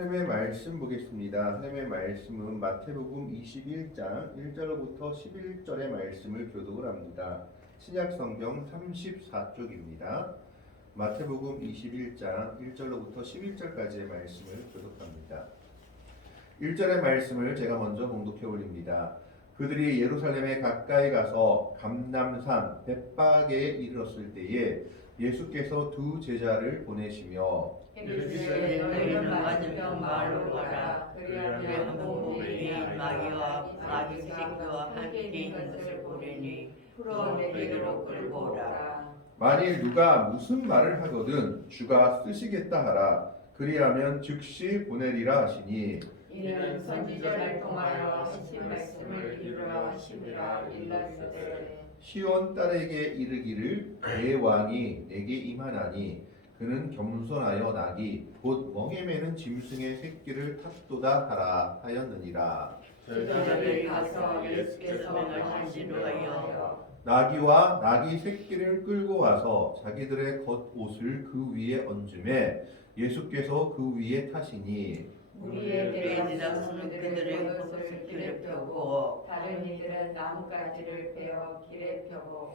하나님의 말씀 보겠습니다. 하나님의 말씀은 마태복음 21장 1절로부터 11절의 말씀을 교독을 합니다. 신약 성경 34쪽입니다. 마태복음 21장 1절로부터 11절까지의 말씀을 교독합니다. 1절의 말씀을 제가 먼저 봉독해 올립니다. 그들이 예루살렘에 가까이 가서 감남산 벳박에 이르렀을 때에 예수께서 두 제자를 보내시며 이르시되 너희는 맞은편 마을로 가라 그리하면 몸이 마귀와 마귀 새끼와 함께 있는 것을 보내니 풀어 내게로 끌고 오라. 만일 누가 무슨 말을 하거든 주가 쓰시겠다 하라. 그리하면 즉시 보내리라 하시니. 이는 선지자를 통하여 하신 말씀을 이루라 하심이라 일렀으되 시온 딸에게 이르기를 내 왕이 내게 임하나니 그는 겸손하여 나기 곧 멍에 매는 짐승의 새끼를 탔도다 하라 하였느니라. 가서 예수께서 나귀와 나귀 새끼를 끌고 와서 자기들의 겉옷을 그 위에 얹음에 예수께서 그 위에 타시니 우리의 대답은 대답은 그들의 것을 길에 길에 펴고 다른 이들은 나뭇가지를 베어 길에 펴고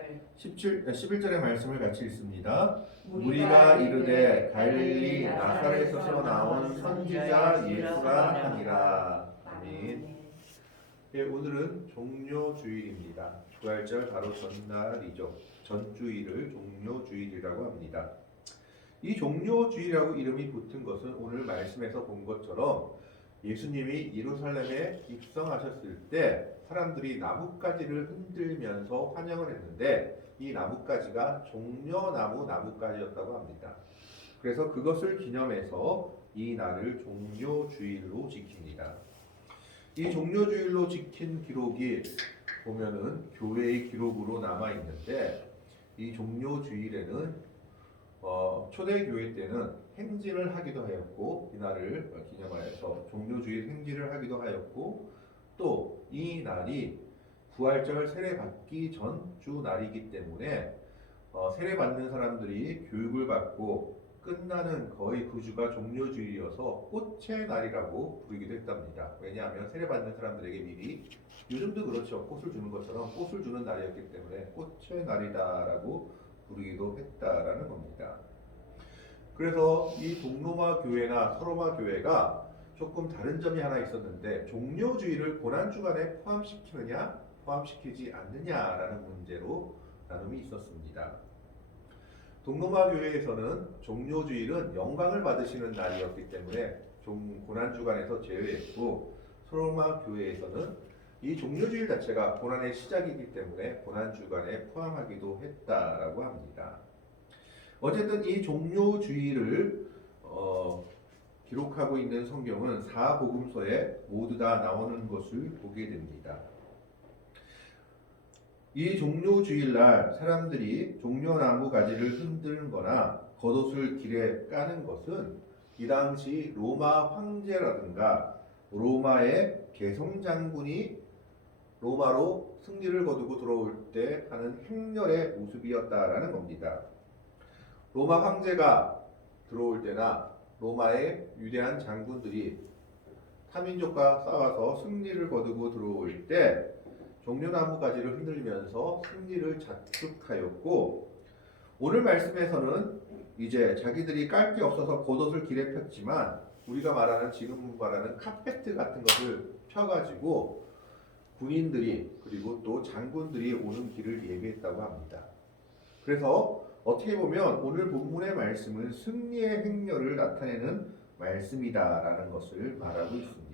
17, 11절의 말씀을 같이 읽습니다 우리가 이르되 갈릴리 나사렛에서 나온 선지자 예수라 하니라 아멘 예, 오늘은 종료 주일입니다. 부활절 바로 전날이죠. 전주일을 종료 주일이라고 합니다. 이 종료 주일이라고 이름이 붙은 것은 오늘 말씀에서 본 것처럼 예수님이 예루살렘에 입성하셨을 때 사람들이 나뭇가지를 흔들면서 환영을 했는데 이 나뭇가지가 종려나무 나뭇가지였다고 합니다. 그래서 그것을 기념해서 이 날을 종료주일로 지킵니다. 이 종료주일로 지킨 기록이 보면은 교회의 기록으로 남아 있는데 이 종료주일에는 어, 초대교회 때는 행진을 하기도 하였고 이날을 기념하여서 종료주일 행진을 하기도 하였고 또 이 날이 부활절 세례 받기 전 주 날이기 때문에 어, 세례 받는 사람들이 교육을 받고 끝나는 거의 그 주가 종료주일이어서 꽃의 날이라고 부르기도 했답니다. 왜냐하면 세례 받는 사람들에게 미리 요즘도 그렇죠. 꽃을 주는 것처럼 꽃을 주는 날이었기 때문에 꽃의 날이다라고 부르기도 했다라는 겁니다. 그래서 이 동로마 교회나 서로마 교회가 조금 다른 점이 하나 있었는데 종료주의를 고난 주간에 포함시키느냐 포함시키지 않느냐라는 문제로 나눔이 있었습니다. 동로마 교회에서는 종료주일은 영광을 받으시는 날이었기 때문에 종 고난 주간에서 제외했고 서로마 교회에서는 이 종료주일 자체가 고난의 시작이기 때문에 고난 주간에 포함하기도 했다라고 합니다. 어쨌든 이 종료주일을 어, 기록하고 있는 성경은 사복음서에 모두 다 나오는 것을 보게 됩니다. 이 종료 주일날 사람들이 종려나무 가지를 흔들거나 겉옷을 길에 까는 것은 이 당시 로마 황제라든가 로마의 개성 장군이 로마로 승리를 거두고 들어올 때 하는 행렬의 모습이었다라는 겁니다. 로마 황제가 들어올 때나 로마의 위대한 장군들이 타민족과 싸워서 승리를 거두고 들어올 때 종려나무 가지를 흔들면서 승리를 자축하였고 오늘 말씀에서는 이제 자기들이 깔 게 없어서 겉옷을 길에 폈지만 우리가 말하는 지금 말하는 카페트 같은 것을 펴가지고 군인들이 그리고 또 장군들이 오는 길을 예비했다고 합니다. 그래서 어떻게 보면 오늘 본문의 말씀은 승리의 행렬을 나타내는 말씀이다라는 것을 말하고 있습니다.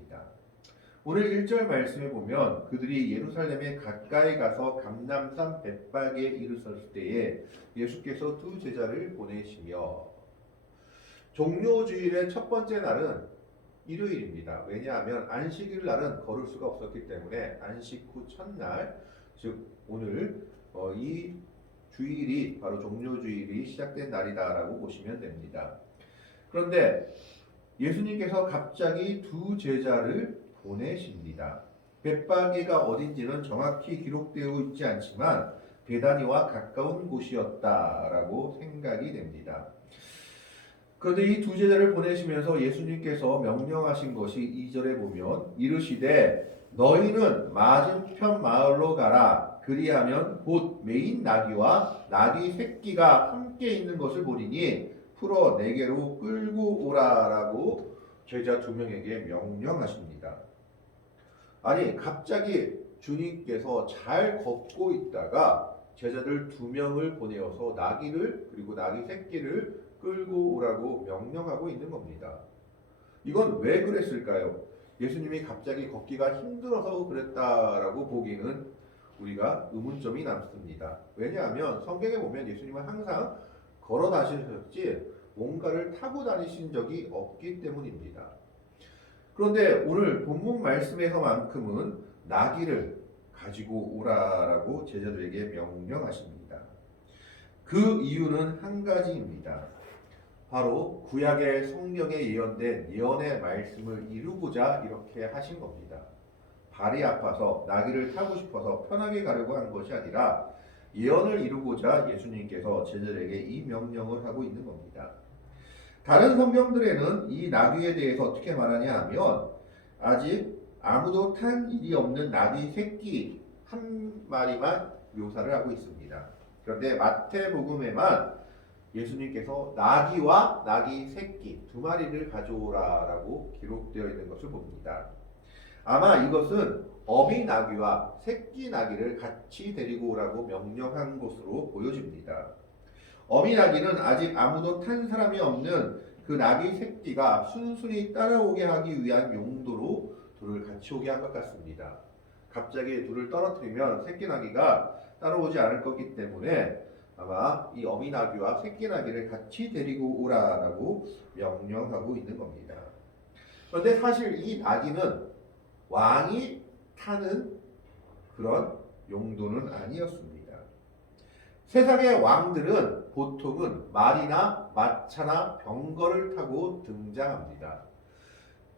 오늘 1절 말씀에 보면 그들이 예루살렘에 가까이 가서 감남산 벳박에 이르렀을 때에 예수께서 두 제자를 보내시며 종료주일의 첫 번째 날은 일요일입니다. 왜냐하면 안식일 날은 걸을 수가 없었기 때문에 안식 후 첫날 즉 오늘 어, 이 주일이 바로 종료주일이 시작된 날이다라고 보시면 됩니다. 그런데 예수님께서 갑자기 두 제자를 보내십니다. bet바게가 어딘지는 정확히 기록되어 있지 않지만 베다니와 가까운 곳이었다라고 생각이 됩니다. 그런데 이 두 제자를 보내시면서 예수님께서 명령하신 것이 2절에 보면 이르시되 너희는 맞은편 마을로 가라 그리하면 곧 메인 나귀와 나귀 새끼가 함께 있는 것을 보리니 풀어 내게로 끌고 오라라고 제자 두 명에게 명령하십니다. 아니 갑자기 주님께서 잘 걷고 있다가 제자들 두 명을 보내어서 나귀를 그리고 나귀 새끼를 끌고 오라고 명령하고 있는 겁니다. 이건 왜 그랬을까요? 예수님이 갑자기 걷기가 힘들어서 그랬다라고 보기는 우리가 의문점이 남습니다. 왜냐하면 성경에 보면 예수님은 항상 걸어 다니셨지 뭔가를 타고 다니신 적이 없기 때문입니다. 그런데 오늘 본문 말씀에서만큼은 나귀를 가지고 오라라고 제자들에게 명령하십니다. 그 이유는 한 가지입니다. 바로 구약의 성령에 예언된 예언의 말씀을 이루고자 이렇게 하신 겁니다. 발이 아파서 나귀를 타고 싶어서 편하게 가려고 한 것이 아니라 예언을 이루고자 예수님께서 제자들에게 이 명령을 하고 있는 겁니다. 다른 성경들에는 이 나귀에 대해서 어떻게 말하냐 하면 아직 아무도 탄 일이 없는 나귀 새끼 한 마리만 묘사를 하고 있습니다. 그런데 마태복음에만 예수님께서 나귀와 나귀 새끼 두 마리를 가져오라라고 기록되어 있는 것을 봅니다. 아마 이것은 어미 나귀와 새끼 나귀를 같이 데리고 오라고 명령한 것으로 보여집니다. 어미 나귀는 아직 아무도 탄 사람이 없는 그 나귀 새끼가 순순히 따라오게 하기 위한 용도로 둘을 같이 오게 한 것 같습니다. 갑자기 둘을 떨어뜨리면 새끼 나귀가 따라오지 않을 거기 때문에 아마 이 어미 나귀와 새끼 나귀를 같이 데리고 오라라고 명령하고 있는 겁니다. 그런데 사실 이 나귀는 왕이 타는 그런 용도는 아니었습니다. 세상의 왕들은 보통은 말이나 마차나 병거를 타고 등장합니다.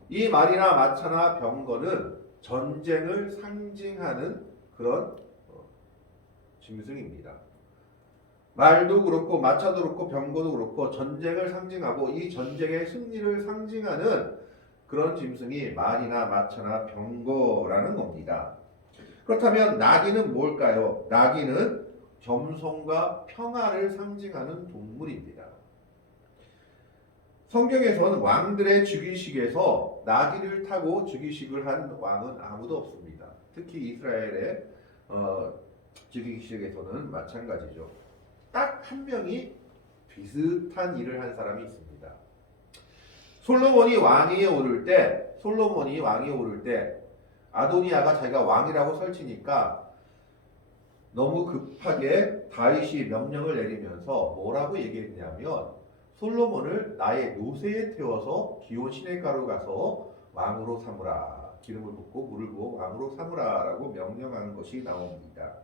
이 말이나 마차나 병거는 전쟁을 상징하는 그런 어, 짐승입니다. 말도 그렇고 마차도 그렇고 병거도 그렇고 전쟁을 상징하고 이 전쟁의 승리를 상징하는 그런 짐승이 말이나 마차나 병거라는 겁니다. 그렇다면 나귀는 뭘까요? 나귀는 겸손과 평화를 상징하는 동물입니다. 성경에서는 왕들의 즉위식에서 나귀를 타고 즉위식을 한 왕은 아무도 없습니다. 특히 이스라엘의 어, 즉위식에서는 마찬가지죠. 딱 한 명이 비슷한 일을 한 사람이 있습니다. 솔로몬이 왕위에 오를 때, 솔로몬이 왕위에 오를 때 아도니아가 자기가 왕이라고 설치니까 너무 급하게 다윗이 명령을 내리면서 뭐라고 얘기했냐면 솔로몬을 나의 노새에 태워서 기온 시내가로 가서 왕으로 삼으라 기름을 붓고 물을 부어 왕으로 삼으라라고 명령한 것이 나옵니다.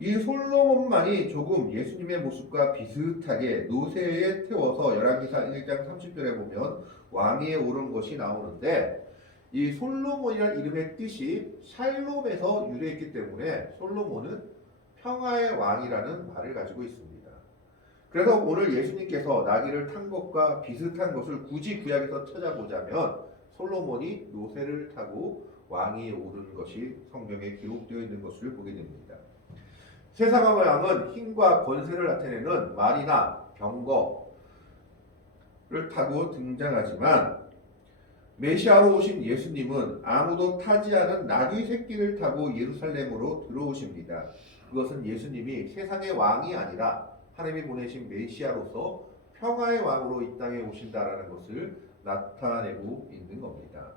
이 솔로몬만이 조금 예수님의 모습과 비슷하게 노새에 태워서 열왕기사 1장 30절에 보면 왕위에 오른 것이 나오는데 이 솔로몬이라는 이름의 뜻이 샬롬에서 유래했기 때문에 솔로몬은 평화의 왕이라는 말을 가지고 있습니다. 그래서 오늘 예수님께서 나귀를 탄 것과 비슷한 것을 굳이 구약에서 찾아보자면 솔로몬이 노새를 타고 왕위에 오른 것이 성경에 기록되어 있는 것을 보게 됩니다. 세상의 왕은 힘과 권세를 나타내는 말이나 병거를 타고 등장하지만 메시아로 오신 예수님은 아무도 타지 않은 나귀 새끼를 타고 예루살렘으로 들어오십니다. 그것은 예수님이 세상의 왕이 아니라 하나님이 보내신 메시아로서 평화의 왕으로 이 땅에 오신다라는 것을 나타내고 있는 겁니다.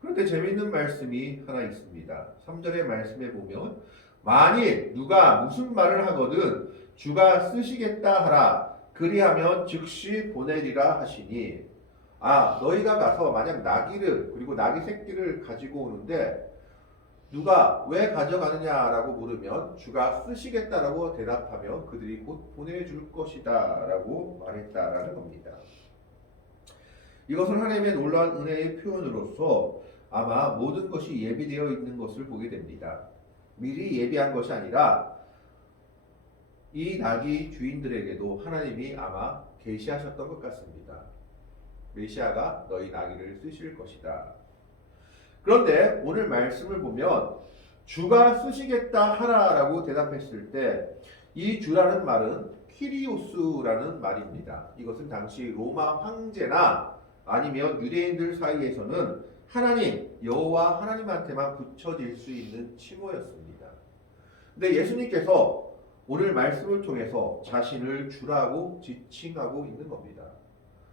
그런데 재미있는 말씀이 하나 있습니다. 3절의 말씀에 보면 만일 누가 무슨 말을 하거든 주가 쓰시겠다 하라 그리하면 즉시 보내리라 하시니 아 너희가 가서 만약 나귀를 그리고 나귀 새끼를 가지고 오는데 누가 왜 가져가느냐라고 물으면 주가 쓰시겠다라고 대답하면 그들이 곧 보내줄 것이다라고 말했다라는 겁니다. 이것은 하나님의 놀라운 은혜의 표현으로서 아마 모든 것이 예비되어 있는 것을 보게 됩니다. 미리 예비한 것이 아니라 이 나귀 주인들에게도 하나님이 아마 계시하셨던 것 같습니다. 메시아가 너희 나귀를 쓰실 것이다. 그런데 오늘 말씀을 보면 주가 쓰시겠다 하라라고 대답했을 때 이 주라는 말은 키리오스라는 말입니다. 이것은 당시 로마 황제나 아니면 유대인들 사이에서는 하나님 여호와 하나님한테만 붙여질 수 있는 칭호였습니다. 근데 예수님께서 오늘 말씀을 통해서 자신을 주라고 지칭하고 있는 겁니다.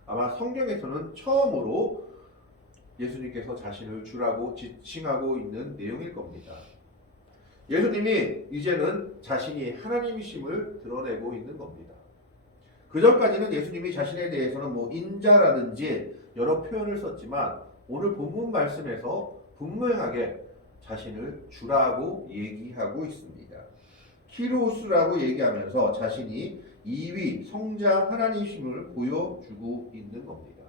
아마 성경에서는 처음으로 예수님께서 자신을 주라고 지칭하고 있는 내용일 겁니다. 예수님이 이제는 자신이 하나님이심을 드러내고 있는 겁니다. 그 전까지는 예수님이 자신에 대해서는 뭐 인자라든지 여러 표현을 썼지만 오늘 본문 말씀에서 분명하게 자신을 주라고 얘기하고 있습니다. 키로스라고 얘기하면서 자신이 2위 성자 하나님심을 보여주고 있는 겁니다.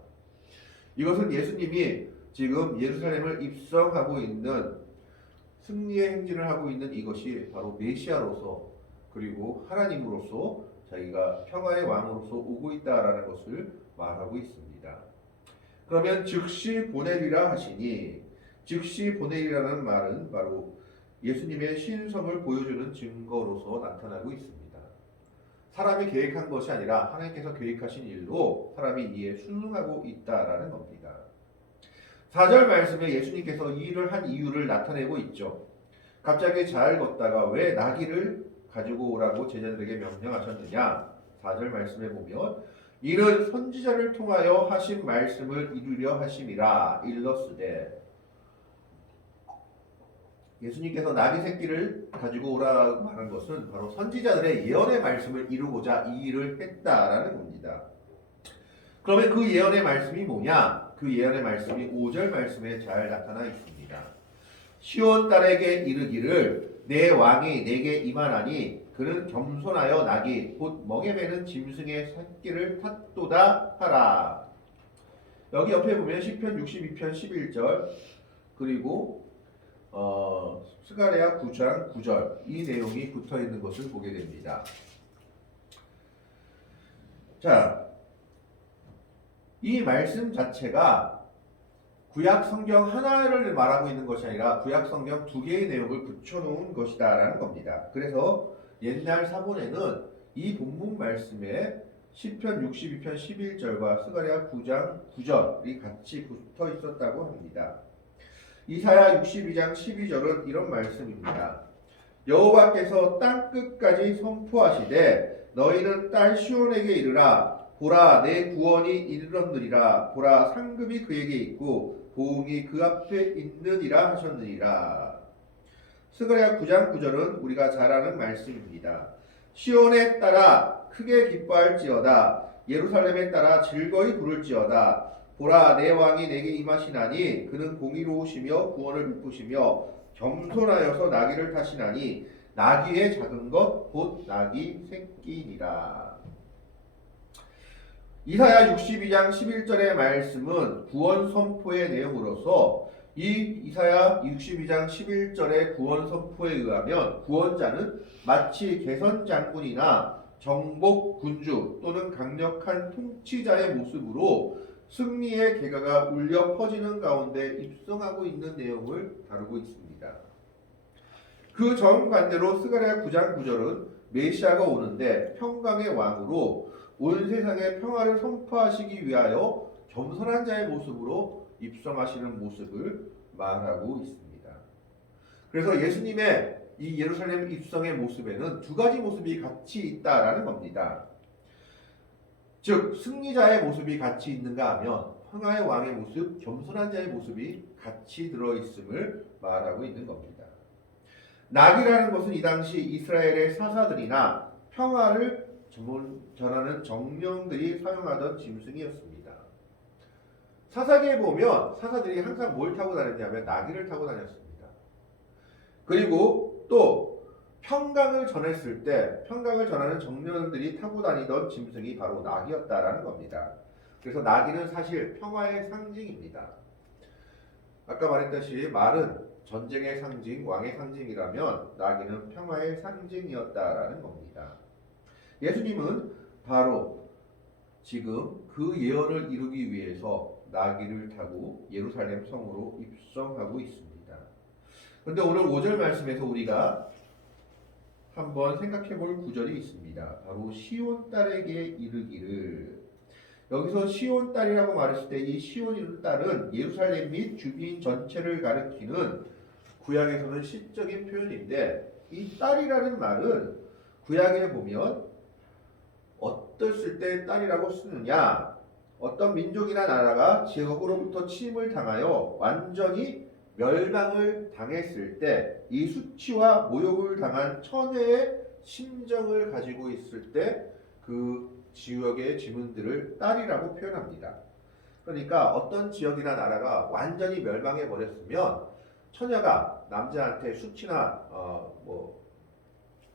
이것은 예수님이 지금 예루살렘을 입성하고 있는 승리의 행진을 하고 있는 이것이 바로 메시아로서 그리고 하나님으로서 자기가 평화의 왕으로서 오고 있다라는 것을 말하고 있습니다. 그러면 즉시 보내리라 하시니 즉시 보내리라는 말은 바로 예수님의 신성을 보여주는 증거로서 나타나고 있습니다. 사람이 계획한 것이 아니라 하나님께서 계획하신 일로 사람이 이에 순응하고 있다라는 겁니다. 4절 말씀에 예수님께서 이 일을 한 이유를 나타내고 있죠. 갑자기 잘 걷다가 왜 나귀를 가지고 오라고 제자들에게 명령하셨느냐? 4절 말씀에 보면 이는 선지자를 통하여 하신 말씀을 이루려 하심이라 일렀으되 예수님께서 나귀 새끼를 가지고 오라고 말한 것은 바로 선지자들의 예언의 말씀을 이루고자 이 일을 했다라는 겁니다. 그러면 그 예언의 말씀이 뭐냐? 그 예언의 말씀이 5절 말씀에 잘 나타나 있습니다. 시온 딸에게 이르기를 내 왕이 내게 임하나니 그는 겸손하여 나귀 곧 멍에 매는 짐승의 새끼를 탔도다 하라. 여기 옆에 보면 시편 62편 11절 그리고 어, 스가랴 9장 9절 이 내용이 붙어 있는 것을 보게 됩니다. 자, 이 말씀 자체가 구약 성경 하나를 말하고 있는 것이 아니라 구약 성경 두 개의 내용을 붙여놓은 것이다라는 겁니다. 그래서 옛날 사본에는 이 본문 말씀에 시편 62편 11절과 스가랴 9장 9절이 같이 붙어 있었다고 합니다. 이사야 62장 12절은 이런 말씀입니다. 여호와께서 땅 끝까지 선포하시되 너희는 딸 시온에게 이르라 보라 내 구원이 이르렀느니라 보라 상급이 그에게 있고 보응이 그 앞에 있느니라 하셨느니라. 스가랴 9장 9절은 우리가 잘 아는 말씀입니다. 시온에 따라 크게 기뻐할지어다 예루살렘에 따라 즐거이 부를지어다 보라 내 왕이 내게 임하시나니 그는 공의로우시며 구원을 베푸시며 겸손하여서 나귀를 타시나니 나귀의 작은 것 곧 나귀 새끼니라. 이사야 62장 11절의 말씀은 구원 선포의 내용으로서 이 이사야 62장 11절의 구원 선포에 의하면 구원자는 마치 개선 장군이나 정복 군주 또는 강력한 통치자의 모습으로 승리의 계가가 울려 퍼지는 가운데 입성하고 있는 내용을 다루고 있습니다. 그 정반대로 스가랴 9장 9절은 메시아가 오는데 평강의 왕으로 온 세상에 평화를 선포하시기 위하여 겸손한 자의 모습으로 입성하시는 모습을 말하고 있습니다. 그래서 예수님의 이 예루살렘 입성의 모습에는 두 가지 모습이 같이 있다라는 겁니다. 즉 승리자의 모습이 같이 있는가 하면 평화의 왕의 모습, 겸손한 자의 모습이 같이 들어 있음을 말하고 있는 겁니다. 낙이라는 것은 이 당시 이스라엘의 사사들이나 평화를 전하는 정령들이 사용하던 짐승이었습니다. 사사기에 보면 사사들이 항상 뭘 타고 다녔냐면 나귀를 타고 다녔습니다. 그리고 또 평강을 전했을 때 평강을 전하는 정령들이 타고 다니던 짐승이 바로 낙이었다라는 겁니다. 그래서 낙이는 사실 평화의 상징입니다. 아까 말했듯이 말은 전쟁의 상징, 왕의 상징이라면 낙이는 평화의 상징이었다라는 겁니다. 예수님은 바로 지금 그 예언을 이루기 위해서 나귀를 타고 예루살렘 성으로 입성하고 있습니다. 그런데 오늘 5절 말씀에서 우리가 한번 생각해 볼 구절이 있습니다. 바로 시온 딸에게 이르기를 여기서 시온 딸이라고 말했을 때 이 시온이라는 딸은 예루살렘 및 주민 전체를 가리키는 구약에서는 시적인 표현인데 이 딸이라는 말은 구약에 보면 어떻을 때 딸이라고 쓰느냐 어떤 민족이나 나라가 제국으로부터 침을 당하여 완전히 멸망을 당했을 때 이 수치와 모욕을 당한 천혜의 심정을 가지고 있을 때 그 지역의 지문들을 딸이라고 표현합니다. 그러니까 어떤 지역이나 나라가 완전히 멸망해 버렸으면 처녀가 남자한테 수치나 어, 뭐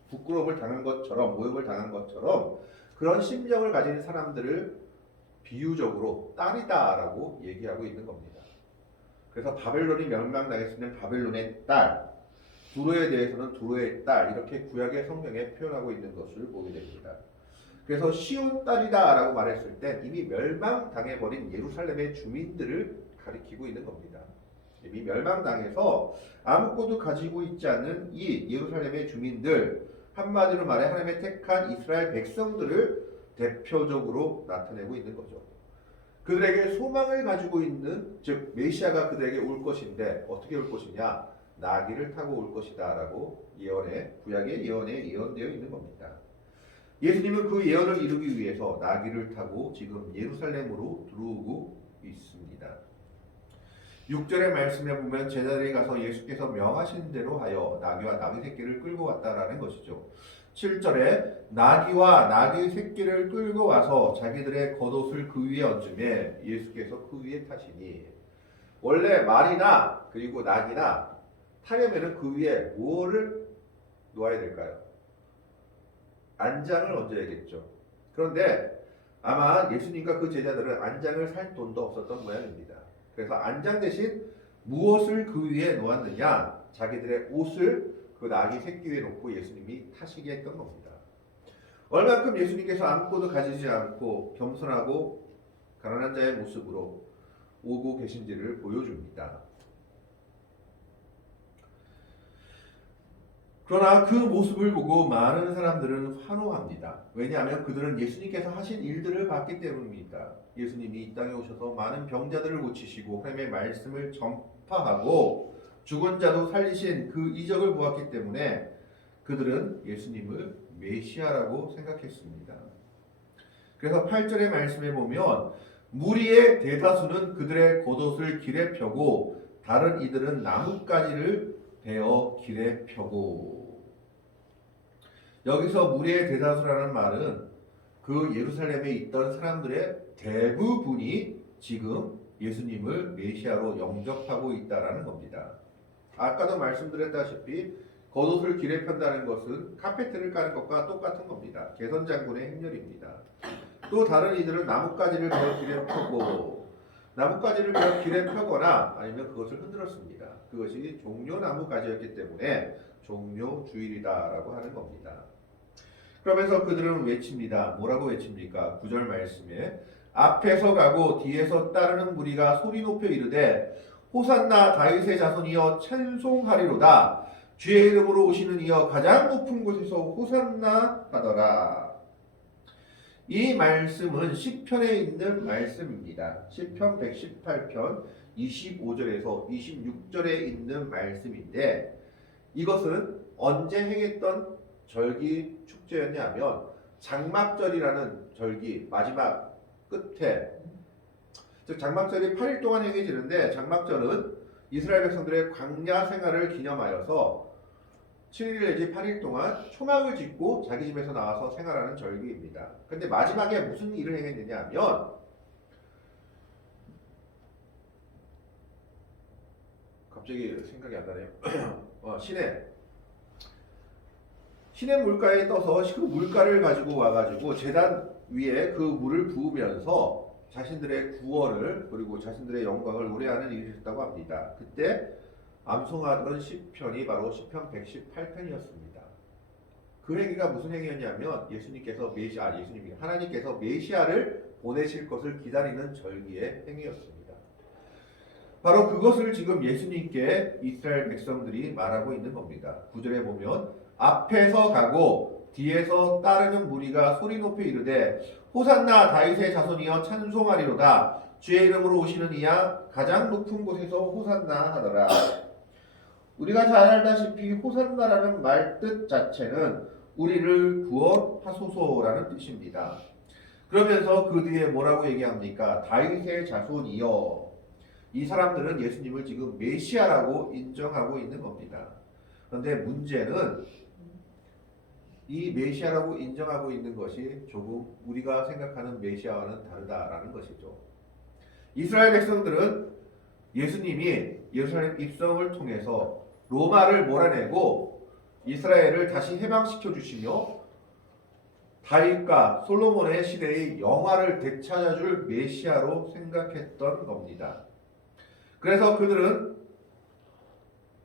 부끄러움을 당한 것처럼 모욕을 당한 것처럼 그런 심정을 가진 사람들을 비유적으로 딸이다라고 얘기하고 있는 겁니다. 그래서 바벨론이 멸망당했을 때는 바벨론의 딸, 두로에 대해서는 두로의 딸 이렇게 구약의 성경에 표현하고 있는 것을 보게 됩니다. 그래서 시온 딸이다라고 말했을 때 이미 멸망당해버린 예루살렘의 주민들을 가리키고 있는 겁니다. 이미 멸망당해서 아무것도 가지고 있지 않는 이 예루살렘의 주민들 한마디로 말해 하나님의 택한 이스라엘 백성들을 대표적으로 나타내고 있는 거죠. 그들에게 소망을 가지고 있는 즉 메시아가 그들에게 올 것인데 어떻게 올 것이냐 나귀를 타고 올 것이다라고 예언에 구약의 예언에 예언되어 있는 겁니다. 예수님은 그 예언을 이루기 위해서 나귀를 타고 지금 예루살렘으로 들어오고 있습니다. 6절의 말씀에 보면 제자들이 가서 예수께서 명하신 대로 하여 나귀와 나귀 새끼를 끌고 왔다라는 것이죠. 7절에 나귀와 나귀 새끼를 끌고 와서 자기들의 겉옷을 그 위에 얹음에 예수께서 그 위에 타시니 원래 말이나 그리고 나귀나 타려면은 그 위에 무엇을 놓아야 될까요? 안장을 얹어야겠죠. 그런데 아마 예수님과 그 제자들은 안장을 살 돈도 없었던 모양입니다. 그래서 안장 대신 무엇을 그 위에 놓았느냐? 자기들의 옷을 그 나귀 새끼 위에 놓고 예수님이 타시게 했던 겁니다. 얼만큼 예수님께서 아무것도 가지지 않고 겸손하고 가난한 자의 모습으로 오고 계신지를 보여줍니다. 그러나 그 모습을 보고 많은 사람들은 환호합니다. 왜냐하면 그들은 예수님께서 하신 일들을 봤기 때문입니다. 예수님이 이 땅에 오셔서 많은 병자들을 고치시고 하나님의 말씀을 전파하고 죽은 자도 살리신 그 이적을 보았기 때문에 그들은 예수님을 메시아라고 생각했습니다. 그래서 8절의 말씀에 보면 무리의 대다수는 그들의 겉옷을 길에 펴고 다른 이들은 나뭇가지를 베어 길에 펴고 여기서 무리의 대다수라는 말은 그 예루살렘에 있던 사람들의 대부분이 지금 예수님을 메시아로 영접하고 있다라는 겁니다. 아까도 말씀드렸다시피 겉옷을 길에 편다는 것은 카페트를 까는 것과 똑같은 겁니다. 개선 장군의 행렬입니다. 또 다른 이들은 나뭇가지를 베어 길에 펴고 나뭇가지를 베어 길에 펴거나 아니면 그것을 흔들었습니다. 그것이 종려 나뭇가지였기 때문에 종려 주일이다라고 하는 겁니다. 그러면서 그들은 외칩니다. 뭐라고 외칩니까? 구절 말씀에 앞에서 가고 뒤에서 따르는 무리가 소리 높여 이르되 호산나 다윗의 자손이여 찬송하리로다. 주의 이름으로 오시는 이여 가장 높은 곳에서 호산나 하더라. 이 말씀은 시편에 있는 말씀입니다. 시편 118편 25절에서 26절에 있는 말씀인데 이것은 언제 행했던 절기 축제였냐면 장막절이라는 절기 마지막 끝에 즉 장막절이 8일 동안 행해지는데 장막절은 이스라엘 백성들의 광야 생활을 기념하여서 7일 내지 8일 동안 초막을 짓고 자기 집에서 나와서 생활하는 절기입니다. 근데 마지막에 무슨 일을 행했느냐 하면 갑자기 생각이 안 나네요. 어, 시내 시내 물가에 떠서 그 물가를 가지고 와가지고 재단 위에 그 물을 부으면서 자신들의 구원을 그리고 자신들의 영광을 노래하는 일이 있었다고 합니다. 그때 암송하던 시편이 바로 시편 118편이었습니다. 그 행위가 무슨 행위였냐면 예수님께서 메시아 아, 예수님이 하나님께서 메시아를 보내실 것을 기다리는 절기의 행위였습니다. 바로 그것을 지금 예수님께 이스라엘 백성들이 말하고 있는 겁니다. 구절에 보면 앞에서 가고 뒤에서 따르는 무리가 소리 높이 이르되 호산나 다윗의 자손이여 찬송하리로다 주의 이름으로 오시는 이야 가장 높은 곳에서 호산나 하더라. 우리가 잘 알다시피 호산나라는 말 뜻 자체는 우리를 구원하소서라는 뜻입니다. 그러면서 그 뒤에 뭐라고 얘기합니까? 다윗의 자손이여. 이 사람들은 예수님을 지금 메시아라고 인정하고 있는 겁니다. 그런데 문제는 이 메시아라고 인정하고 있는 것이 조금 우리가 생각하는 메시아와는 다르다라는 것이죠. 이스라엘 백성들은 예수님이 예루살렘 입성을 통해서 로마를 몰아내고 이스라엘을 다시 해방시켜 주시며 다윗과 솔로몬의 시대의 영화를 되찾아줄 메시아로 생각했던 겁니다. 그래서 그들은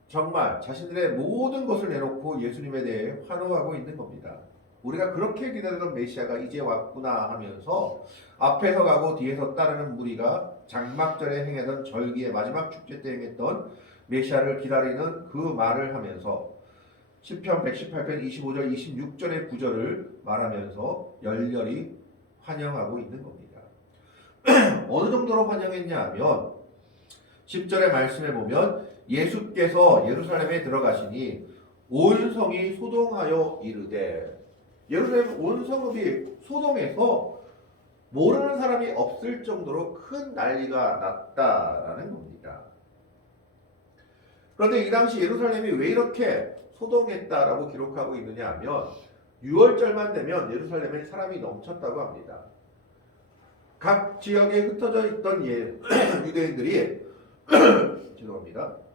정말 자신들의 모든 것을 내놓고 예수님에 대해 환호하고 있는 겁니다. 우리가 그렇게 기다리던 메시아가 이제 왔구나 하면서 앞에서 가고 뒤에서 따르는 무리가 장막절에 행하던 절기의 마지막 축제 때 행했던 메시아를 기다리는 그 말을 하면서 시편 118편 25절 26절의 구절을 말하면서 열렬히 환영하고 있는 겁니다. 어느 정도로 환영했냐 하면 10절의 말씀에 보면 예수께서 예루살렘에 들어가시니 온 성이 소동하여 이르되 예루살렘 온 성읍이 소동해서 모르는 사람이 없을 정도로 큰 난리가 났다라는 겁니다. 그런데 이 당시 예루살렘이 왜 이렇게 소동했다라고 기록하고 있느냐 하면 6월절만 되면 예루살렘에 사람이 넘쳤다고 합니다. 각 지역에 흩어져 있던 예, 유대인들이 죄송합니다.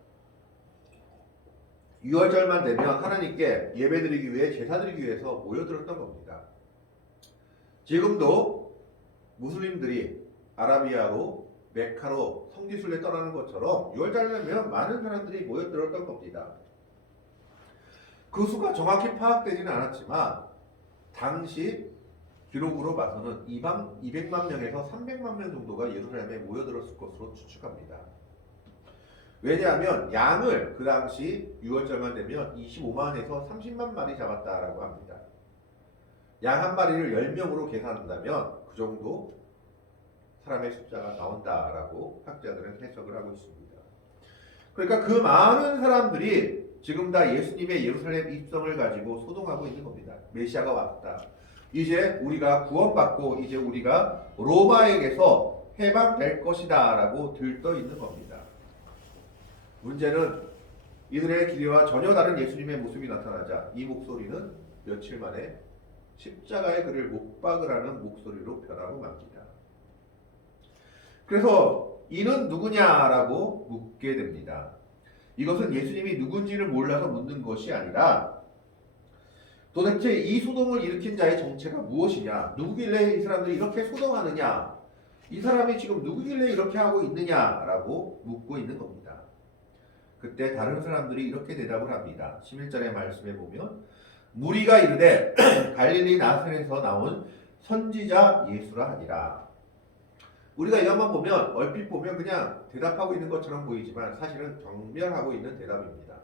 6월절만 되면 하나님께 예배드리기 위해 제사드리기 위해서 모여들었던 겁니다. 지금도 무슬림들이 아라비아로 메카로 성지순례 떠나는 것처럼 6월달 되면 많은 사람들이 모여들었던 겁니다. 그 수가 정확히 파악되지는 않았지만 당시 기록으로 봐서는 2만, 200만 명에서 300만 명 정도가 예루살렘에 모여들었을 것으로 추측합니다. 왜냐하면 양을 그 당시 6월절만 되면 25만에서 30만 마리 잡았다라고 합니다. 양 한 마리를 10명으로 계산한다면 그 정도 사람의 숫자가 나온다라고 학자들은 해석을 하고 있습니다. 그러니까 그 많은 사람들이 지금 다 예수님의 예루살렘 입성을 가지고 소동하고 있는 겁니다. 메시아가 왔다. 이제 우리가 구원받고 이제 우리가 로마에게서 해방될 것이다라고 들떠 있는 겁니다. 문제는 이들의 기대와 전혀 다른 예수님의 모습이 나타나자 이 목소리는 며칠 만에 십자가의 그를 못 박으라는 목소리로 변하고 맙니다. 그래서 이는 누구냐라고 묻게 됩니다. 이것은 예수님이 누군지를 몰라서 묻는 것이 아니라 도대체 이 소동을 일으킨 자의 정체가 무엇이냐? 누구길래 이 사람들이 이렇게 소동하느냐? 이 사람이 지금 누구길래 이렇게 하고 있느냐라고 묻고 있는 겁니다. 그때 다른 사람들이 이렇게 대답을 합니다. 11절의 말씀에 보면 무리가 이르되 갈릴리 나사렛에서 나온 선지자 예수라 하니라. 우리가 이것만 보면 얼핏 보면 그냥 대답하고 있는 것처럼 보이지만 사실은 경멸하고 있는 대답입니다.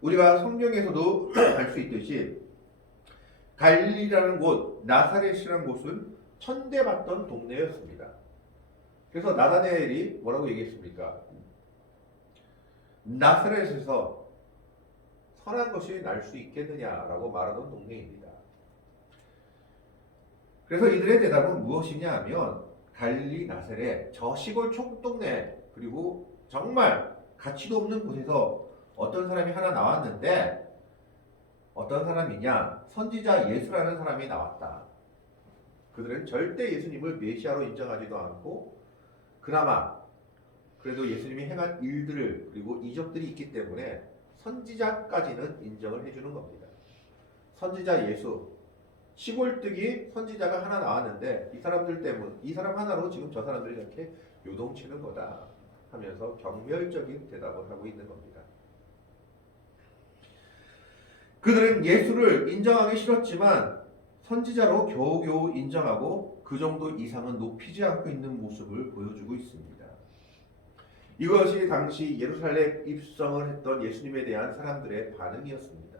우리가 성경에서도 알 수 있듯이 갈릴리라는 곳, 나사렛이라는 곳은 천대받던 동네였습니다. 그래서 나다네엘이 뭐라고 얘기했습니까? 나사렛에서 선한 것이 날 수 있겠느냐라고 말하던 동네입니다. 그래서 이들의 대답은 무엇이냐 하면 갈릴리 나사렛 저 시골 촌동네 그리고 정말 가치도 없는 곳에서 어떤 사람이 하나 나왔는데 어떤 사람이냐 선지자 예수라는 사람이 나왔다. 그들은 절대 예수님을 메시아로 인정하지도 않고 그나마 그래도 예수님이 행한 일들을 그리고 이적들이 있기 때문에 선지자까지는 인정을 해주는 겁니다. 선지자 예수 시골뜨기 선지자가 하나 나왔는데 이 사람들 때문 이 사람 하나로 지금 저 사람들이 이렇게 요동치는 거다 하면서 경멸적인 대답을 하고 있는 겁니다. 그들은 예수를 인정하기 싫었지만 선지자로 겨우겨우 인정하고 그 정도 이상은 높이지 않고 있는 모습을 보여주고 있습니다. 이것이 당시 예루살렘 입성을 했던 예수님에 대한 사람들의 반응이었습니다.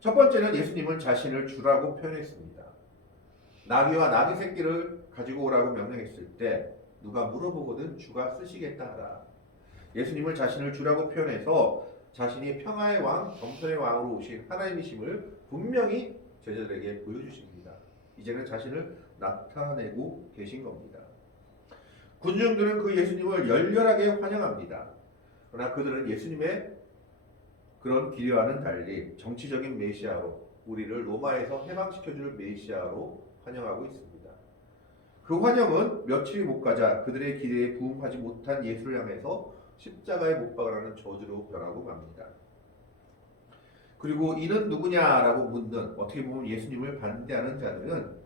첫 번째는 예수님은 자신을 주라고 표현했습니다. 나귀와 나귀 새끼를 가지고 오라고 명령했을 때 누가 물어보거든 주가 쓰시겠다 하라. 예수님을 자신을 주라고 표현해서 자신이 평화의 왕, 겸손의 왕으로 오신 하나님이심을 분명히 제자들에게 보여주십니다. 이제는 자신을 나타내고 계신 겁니다. 군중들은 그 예수님을 열렬하게 환영합니다. 그러나 그들은 예수님의 그런 기류와는 달리 정치적인 메시아로 우리를 로마에서 해방시켜줄 메시아로 환영하고 있습니다. 그 환영은 며칠이 못 가자 그들의 기대에 부응하지 못한 예수를 향해서 십자가에 못 박으라는 저주로 변하고 갑니다. 그리고 이는 누구냐라고 묻는 어떻게 보면 예수님을 반대하는 자들은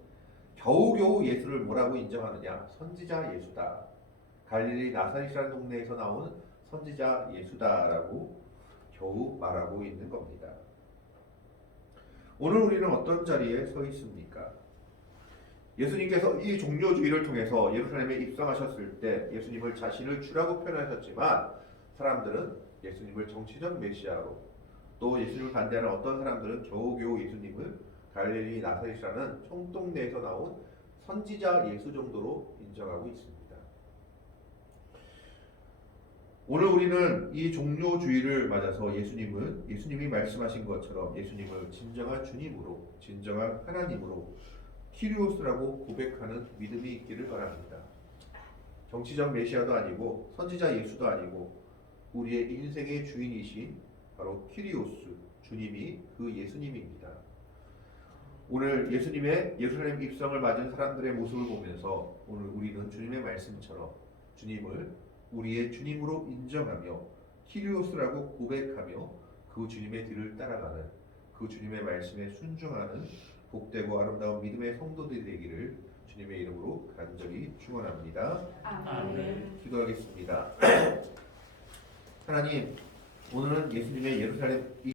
겨우겨우 예수를 뭐라고 인정하느냐 선지자 예수다 갈릴리 나사렛이라는 동네에서 나온 선지자 예수다라고 겨우 말하고 있는 겁니다. 오늘 우리는 어떤 자리에 서 있습니까? 예수님께서 이 종료주의를 통해서 예루살렘에 입성하셨을 때 예수님을 자신을 주라고 표현하셨지만 사람들은 예수님을 정치적 메시아로 또 예수님을 반대하는 어떤 사람들은 겨우겨우 예수님을 갈릴리 나사렛이라는 총동네에서 나온 선지자 예수 정도로 인정하고 있습니다. 오늘 우리는 이 종료주의를 맞아서 예수님은 예수님이 말씀하신 것처럼 예수님을 진정한 주님으로 진정한 하나님으로 키리오스라고 고백하는 믿음이 있기를 바랍니다. 정치적 메시아도 아니고 선지자 예수도 아니고 우리의 인생의 주인이신 바로 키리오스 주님이 그 예수님입니다. 오늘 예수님의 예루살렘 입성을 맞은 사람들의 모습을 보면서 오늘 우리는 주님의 말씀처럼 주님을 우리의 주님으로 인정하며 키리오스라고 고백하며 그 주님의 뒤를 따라가는 그 주님의 말씀에 순종하는 복되고 아름다운 믿음의 성도들이 되기를 주님의 이름으로 간절히 축원합니다. 아멘. 기도하겠습니다. 하나님, 오늘은 예수님의 예루살렘